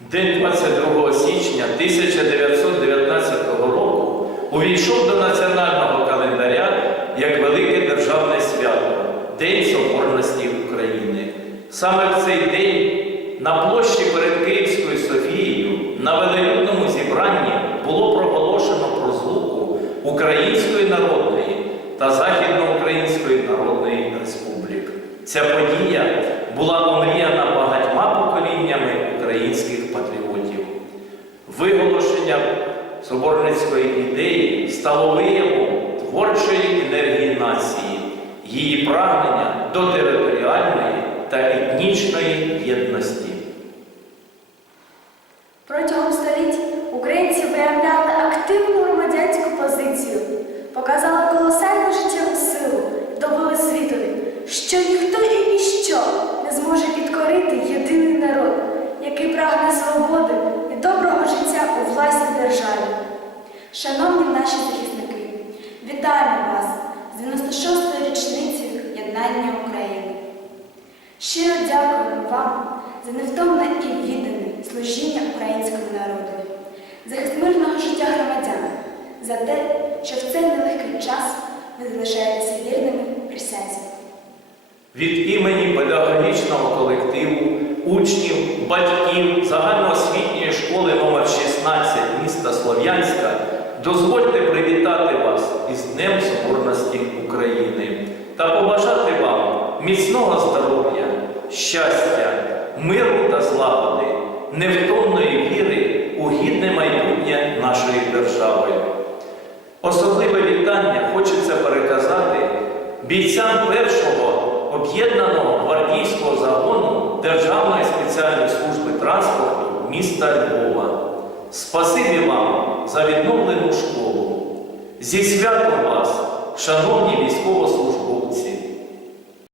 День 22 січня 1919 року увійшов до національного календаря як велике державне свято День Соборності України. Саме в цей день на площі перед Київською Софією на велелюдному зібранні було проголошено про злуку Української народної та Західноукраїнської Народної Республік. Ця подія була омріяна багатьма поколіннями українських. Виголошення соборницької ідеї стало виявом творчої енергії нації, її прагнення до територіальної та етнічної єдності. Протягом століть українці виявляли активну громадянську позицію, показали колосальну життєву силу, довели світові, що ніхто Шановні наші захисники, вітаємо вас з 96-ю річницею єднання України. Щиро дякуємо вам за невтомне і віддане служіння українському народу, за захист мирного життя громадян, за те, що в цей нелегкий час ви залишаєтеся вірними присязі. Від імені педагогічного колективу, учнів, батьків загальноосвітньої школи дозвольте привітати вас із Днем Соборності України та побажати вам міцного здоров'я, щастя, миру та злагоди, невтомної віри у гідне майбутнє нашої держави. Особливе вітання хочеться переказати бійцям першого об'єднаного гвардійського загону Державної спеціальної служби транспорту міста Львова. Спасибі вам за відновлену школу. Зі святом вас, шановні військовослужбовці!